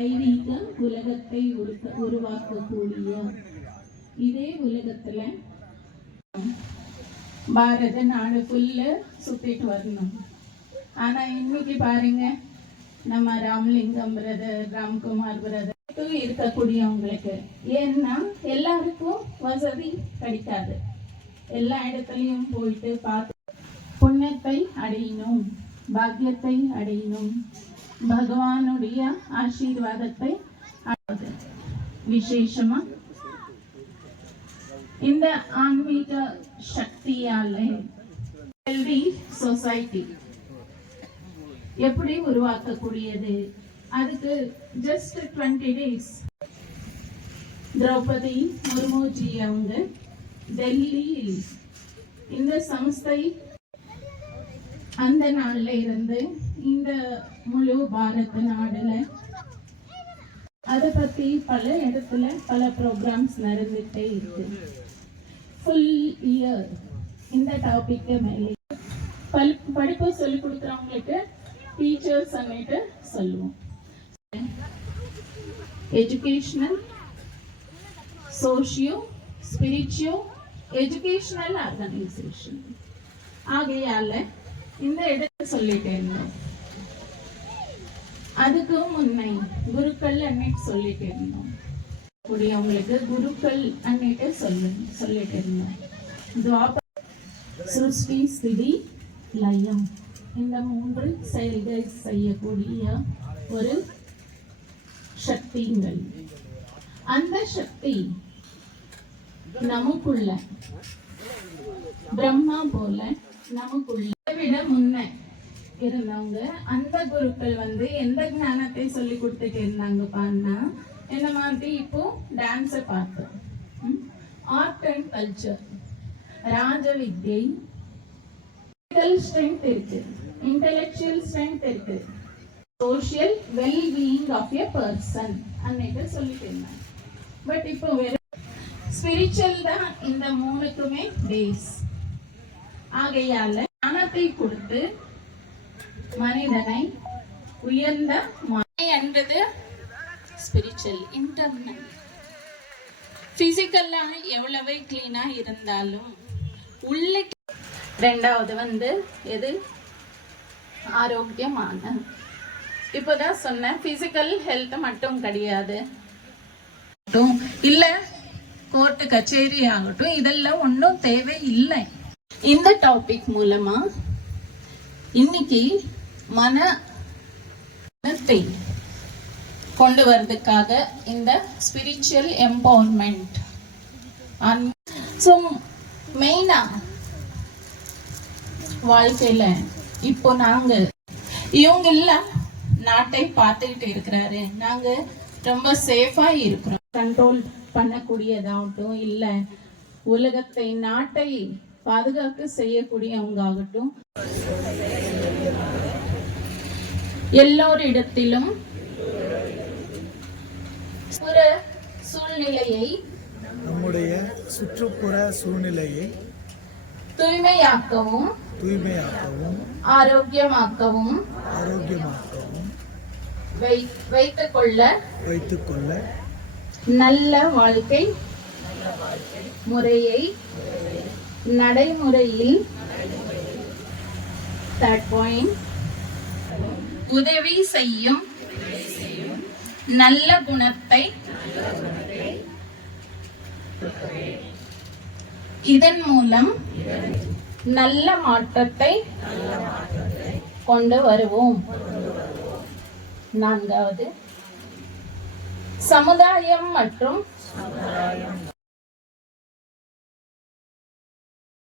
தெய்வீக உலகத்தை உருவாக்கக்கூடிய இதே உலகத்துல பாரத நாடு ஃபுல்ல சுத்திட்டு வரணும். ஆனா இன்னைக்கு பாருங்க நம்ம ராம்லிங்கம் பிரதர் ராம்குமார் பிரதர் இருக்கக்கூடியவங்களுக்கு. ஏன்னா எல்லாருக்கும் வசதி கிடைக்காது. எல்லா இடத்துலயும் போயிட்டு பார்த்து புண்ணியத்தை அடையணும் பாக்கியத்தை அடையணும். பகவானுடைய ஆசீர்வாதத்தை விசேஷமா? இந்த ஆன்மீக சக்தியால ஹெல்தி சொசைட்டி எப்படி உருவாக்கக்கூடியது? அதுக்கு just twenty days Draupadi Murmuji அவங்க டெல்லியில் இந்த சம்ஸ்தை அந்த நாள்ல இருந்து இந்த முழு பாரத நாடுல அதை பத்தி பல இடத்துல பல ப்ரோக்ராம்ஸ் நடந்துட்டே இருக்கு. ஃபுல் இயர் இந்த டாபிக்கு மேலே. பல் படிப்பு சொல்லி கொடுக்குறவங்களுக்கு டீச்சர்ஸ் அன்னைட்டு சொல்லுவோம். Educational socio spiritual educational organisation ஆகையால இந்த இடத்தை சொல்லிட்டே இருந்தோம். அதுக்கும் முன்னை குருக்கள் அன்னைக்கு சொல்லிட்டு இருந்தோம். கூடியவங்களுக்கு குருக்கள் அன்னைட்டு சொல்லு சொல்லிட்டு இருந்தோம். துவாப சிருஷ்டி ஸ்திதி லயம். இந்த மூன்று செயல்கள் செய்யக்கூடிய ஒரு சக்திங்கள். அந்த சக்தி நமக்குள்ள பிரம்மா போல நமக்குள்ள. விட முன்ன இருந்தவங்க. அந்த குருக்கள் வந்து எந்த ஞானத்தை சொல்லி கொடுத்துட்டு இருந்தாங்க பாருன்னா என்ன மாதிரி இப்போ டான்ஸை பார்த்தோம். ஆர்ட் அண்ட் கல்ச்சர் ராஜ வித்யை. ஸ்ட்ரென்த் இருக்கு. இன்டெலெக்சுவல் ஸ்ட்ரென்த் இருக்கு. Social wellbeing of a person அன்னைக்கு சொல்லிட்டு இருந்தாங்க. பட் இப்போ வெறும் ஸ்பிரிச்சுவல் தான் இந்த மூணுக்குமே பேஸ் ஆகையால ஞானத்தை கொடுத்து மனிதனை உயர்ந்த மனை என்பது ஸ்பிரிச்சுவல் இன்டர்னல் பிசிக்கல்லா எவ்வளவே கிளீனாக இருந்தாலும் உள்ளே ரெண்டாவது வந்து எது? ஆரோக்கியமான. இப்போதான் சொன்னேன் பிசிக்கல் ஹெல்த் மட்டும் கிடையாது. இல்லை இல்ல கோர்ட்டு கச்சேரி ஆகட்டும் இதெல்லாம் ஒன்றும் தேவை இல்லை இந்த டாபிக் மூலமா இன்னைக்கு மனத்தை கொண்டு வர்றதுக்காக இந்த ஸ்பிரிச்சுவல் எம்பவர்மெண்ட் ஸோ மெயினா வாழ்க்கையில இப்போ நாங்க இவங்க எல்லாம் நாட்டை பார்த்துக்கிட்டு இருக்கிறாரு. நாங்க ரொம்ப சேஃபா இருக்கிறோம். கண்ட்ரோல் பண்ணக்கூடியதாகட்டும் இல்ல உலகத்தை நாட்டை பாதுகாக்க செய்யக்கூடியவங்க ஆகட்டும் எல்லோரிடத்திலும் ஒரு சூழ்நிலையை நம்முடைய சுற்றுப்புற சூழ்நிலையை தூய்மையாக்கவும் தூய்மையாக்கவும் ஆரோக்கியமாக்கவும் ஆரோக்கியமாக்கவும் வைத்துக் கொள்ள வைத்துக்கொள்ள நல்ல வாழ்க்கை முறையை நடைமுறையில் third point, உதவி செய்யும் நல்ல குணத்தை இதன் மூலம் நல்ல மாற்றத்தை கொண்டு வருவோம். நான்காவது. சமுதாயம் மற்றும்